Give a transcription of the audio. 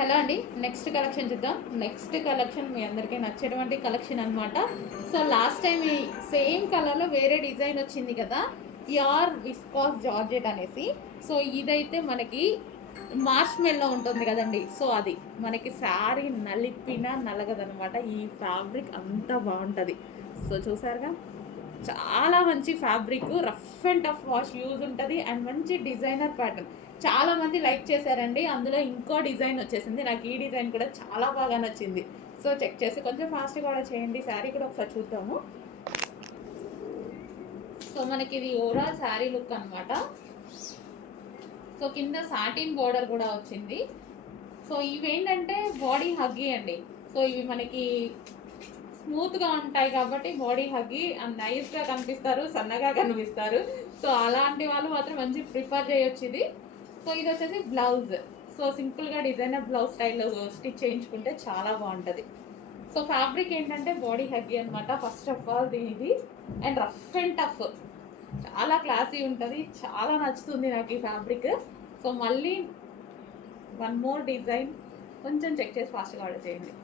Hello అండి. Next collection చూద్దాం. Next collection మీ అందరికీ నచ్చేటువంటి కలెక్షన్ అనమాట. సో లాస్ట్ టైం ఈ సేమ్ కలర్లో వేరే డిజైన్ వచ్చింది కదా, ప్యూర్ విస్కాస్ జార్జెట్ అనేసి. సో ఇదైతే మనకి మార్ష్ మెల్లో ఉంటుంది కదండి, సో అది మనకి శారీ నలిపినా నలగదనమాట. ఈ ఫ్యాబ్రిక్ అంతా బాగుంటుంది. సో చూసారుగా, చాలా మంచి fabric, rough and tough wash use ఉంటుంది అండ్ మంచి డిజైనర్ ప్యాటర్న్. చాలా మంది లైక్ చేశారండి. అందులో ఇంకో డిజైన్ వచ్చేసింది. నాకు ఈ డిజైన్ కూడా చాలా బాగా నచ్చింది. సో చెక్ చేసి కొంచెం ఫాస్ట్గా కూడా చేయండి. శారీ కూడా ఒకసారి చూద్దాము. సో మనకి ఇది ఓవరాల్ శారీ లుక్ అనమాట. సో కింద సాటిన్ బోర్డర్ కూడా వచ్చింది. సో ఇవేంటంటే బాడీ హగ్గీ అండి. సో ఇవి మనకి స్మూత్గా ఉంటాయి కాబట్టి బాడీ హగ్గి అండ్ నైస్గా కనిపిస్తారు, సన్నగా కనిపిస్తారు. సో అలాంటి వాళ్ళు మాత్రం మంచి ప్రిఫర్ చేయొచ్చు ఇది. సో ఇది వచ్చేసి బ్లౌజ్. సో సింపుల్గా డిజైనర్ బ్లౌజ్ స్టైల్లో స్టిచ్ చేయించుకుంటే చాలా బాగుంటుంది. సో ఫ్యాబ్రిక్ ఏంటంటే బాడీ హగ్గి అనమాట. ఫస్ట్ ఆఫ్ ఆల్ దీనిది అండ్ రఫ్ అండ్ టఫ్, చాలా క్లాసీ ఉంటుంది. చాలా నచ్చుతుంది నాకు ఈ ఫ్యాబ్రిక్. సో మళ్ళీ వన్ మోర్ డిజైన్ కొంచెం చెక్ చేసి ఫాస్ట్గా ఆర్డర్ చేయండి.